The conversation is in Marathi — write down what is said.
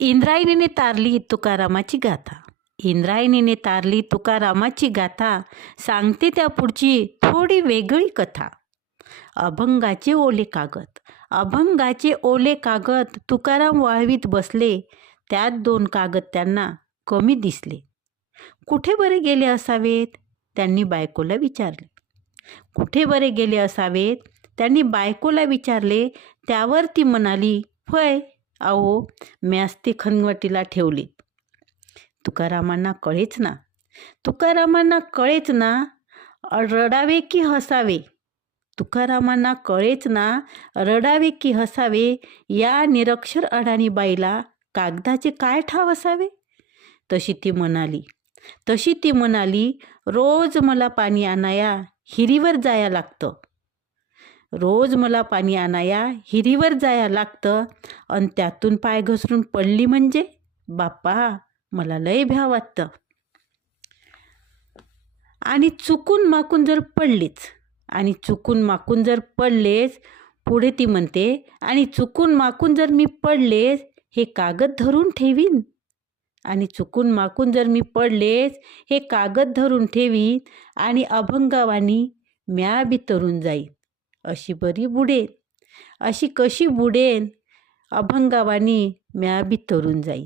इंद्रायणीने तारली तुकारामाची गाथा. इंद्रायणीने तारली तुकारामाची गाथा. सांगते त्या पुढची थोडी वेगळी कथा. अभंगाचे ओले कागद. अभंगाचे ओले कागद तुकाराम वाळवीत बसले. त्यात दोन कागद त्यांना कमी दिसले. कुठे बरे गेले असावेत? त्यांनी बायकोला विचारले. कुठे बरे गेले असावेत? त्यांनी बायकोला विचारले. त्यावर ती म्हणाली फय अहो म्यास ते खनवटीला ठेवले. तुकारामांना कळेच ना? तुकारामांना कळेच ना? रडावे की हसावे? तुकारामांना कळेच ना? रडावे की हसावे? या निरक्षर अडाणी बाईला कागदाचे काय ठाव असावे? तशी ती म्हणाली. तशी ती म्हणाली रोज मला पाणी आणाया हिरीवर जाया लागतं. रोज मला पाणी आणाया हिरीवर जाया लागतं आणि त्यातून पाय घसरून पडली म्हणजे? बाप्पा मला लय भ्या वाटतं. आणि चुकून माकून जर पडलीच आणि चुकून माकून जर पडलेच पुढे ती म्हणते आणि चुकून माकून जर मी पडलेच हे कागद धरून ठेवीन? आणि चुकून माकून जर मी पडलेच हे कागद धरून ठेवीन आणि अभंगावानी म्या बी तरून जाईन. अशी बरी बुडेन. अशी कशी बुडेन? अभंगावानी म्या बी तरून जाईन.